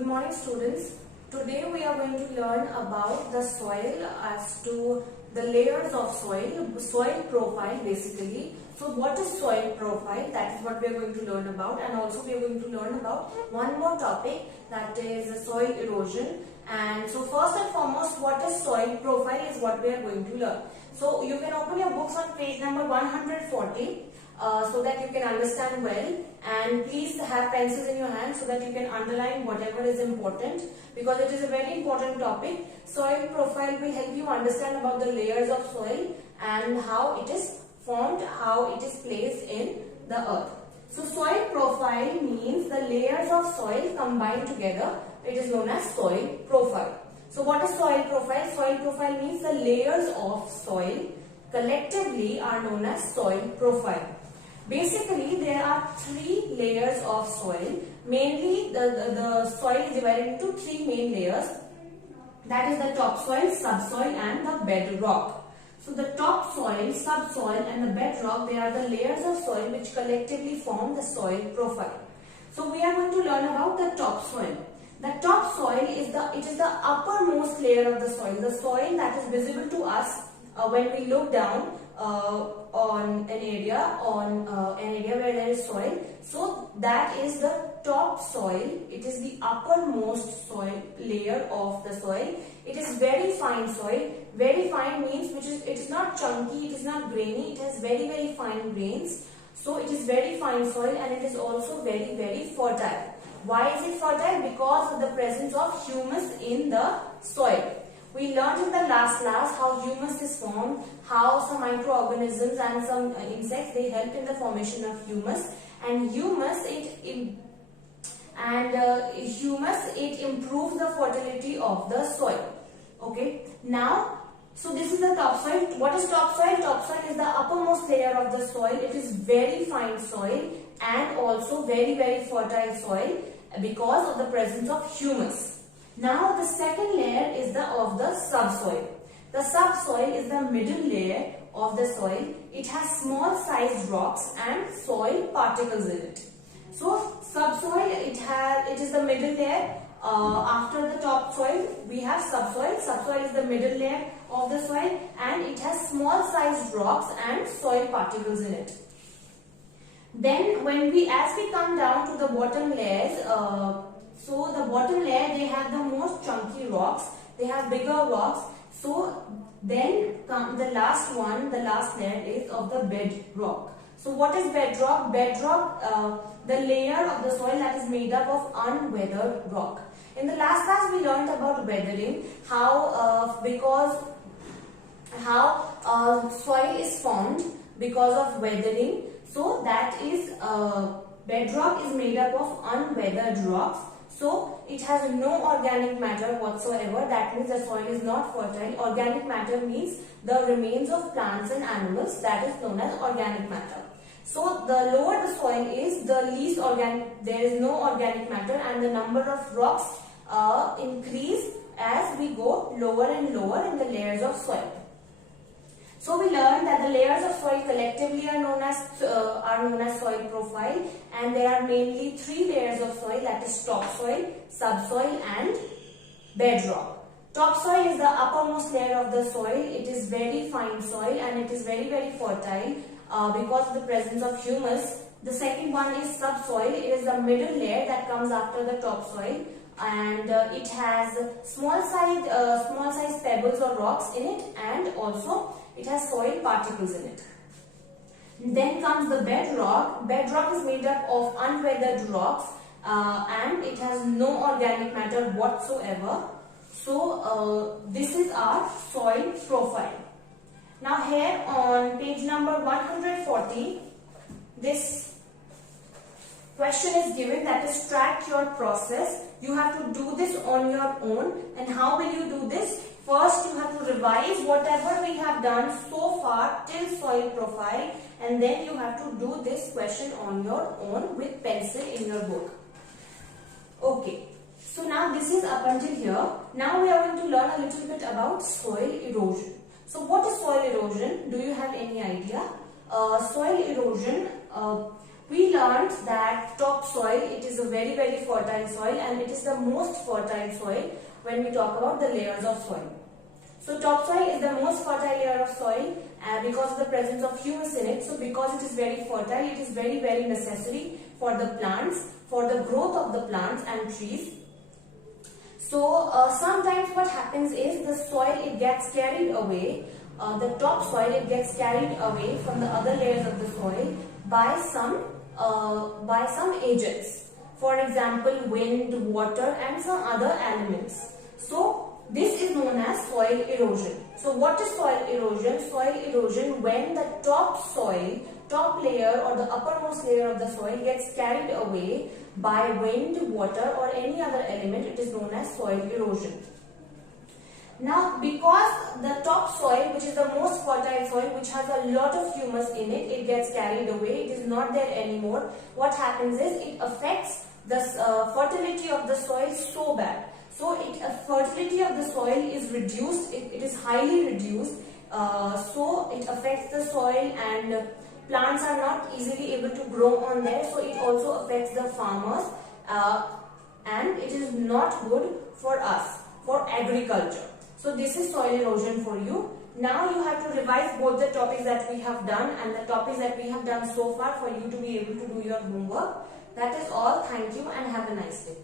Good morning, students. Today we are going to learn about the soil as to the layers of soil profile basically. So what is soil profile? That is what we are going to learn about, and also we are going to learn about one more topic, that is soil erosion. And so first and foremost, what is soil profile is what we are going to learn. So you can open your books on page number 140. So that you can understand well, and please have pencils in your hand so that you can underline whatever is important, because it is a very important topic. Soil profile will help you understand about the layers of soil and how it is formed, how it is placed in the earth. So soil profile means the layers of soil combined together. It is known as soil profile. So what is soil profile? Soil profile means the layers of soil collectively are known as soil profile. Basically, there are three layers of soil. Mainly, the soil is divided into three main layers. That is the topsoil, subsoil, and the bedrock. So, the topsoil, subsoil, and the bedrock, they are the layers of soil which collectively form the soil profile. So, we are going to learn about the topsoil. The topsoil is the uppermost layer of the soil that is visible to us when we look down on an area where there is soil. So that is the top soil. It is the uppermost soil layer of the soil. It is very fine soil. Very fine means it is not chunky, it is not grainy, it has very fine grains. So it is very fine soil, and it is also very fertile. Why is it fertile? Because of the presence of humus in the soil. We learned in the last class how humus is formed, how some microorganisms and some insects, they help in the formation of humus, and humus it improves the fertility of the soil. Okay, now so this is the topsoil. What is topsoil? Topsoil is the uppermost layer of the soil. It is very fine soil and also very fertile soil because of the presence of humus. Now the second layer is of the subsoil. The subsoil is the middle layer of the soil. It has small sized rocks and soil particles in it. So subsoil, it is the middle layer. After the topsoil we have subsoil. Subsoil is the middle layer of the soil, and it has small sized rocks and soil particles in it. Then as we come down to the bottom layers, so the bottom layer, they have the most chunky rocks, they have bigger rocks. So then the last layer is of the bedrock. So what is bedrock? Bedrock, the layer of the soil that is made up of unweathered rock. In the last class we learned about weathering, how soil is formed because of weathering. So that is bedrock is made up of unweathered rocks. So it has no organic matter whatsoever. That means the soil is not fertile. Organic matter means the remains of plants and animals. That is known as organic matter. So the lower the soil is, the least organic, there is no organic matter, and the number of rocks increase as we go lower and lower in the layers of soil. So we learned that the layers of soil collectively are known as soil profile, and there are mainly three layers of soil, that is topsoil, subsoil, and bedrock. Topsoil is the uppermost layer of the soil. It is very fine soil, and it is very fertile because of the presence of humus. The second one is subsoil. It is the middle layer that comes after the topsoil, and it has small size pebbles or rocks in it, and also it has soil particles in it. Then comes the bedrock. Bedrock is made up of unweathered rocks, and it has no organic matter whatsoever. So this is our soil profile. Now here on page number 140, this question is given, that is track your process. You have to do this on your own. And how will you do this? First, you have to revise whatever we have done so far till soil profile, and then you have to do this question on your own with pencil in your book. Okay, so now this is up until here. Now we are going to learn a little bit about soil erosion. So what is soil erosion? Do you have any idea? Soil erosion, we learned that topsoil, it is a very fertile soil, and it is the most fertile soil when we talk about the layers of soil. So topsoil is the most fertile layer of soil because of the presence of humus in it. So because it is very fertile, it is very necessary for the plants, for the growth of the plants and trees. So sometimes what happens is the soil, it gets carried away, the topsoil, it gets carried away from the other layers of the soil by some agents. For example, wind, water and some other elements. So this is known as soil erosion. So what is soil erosion? Soil erosion, when the topsoil, top layer or the uppermost layer of the soil gets carried away by wind, water or any other element, it is known as soil erosion. Now, because the topsoil, which is the most fertile soil, which has a lot of humus in it, it gets carried away, it is not there anymore. What happens is, it affects the fertility of the soil so bad. So, fertility of the soil is reduced, it is highly reduced, so it affects the soil and plants are not easily able to grow on there. So, it also affects the farmers and it is not good for us, for agriculture. So, this is soil erosion for you. Now, you have to revise both the topics that we have done and the topics that we have done so far for you to be able to do your homework. That is all. Thank you and have a nice day.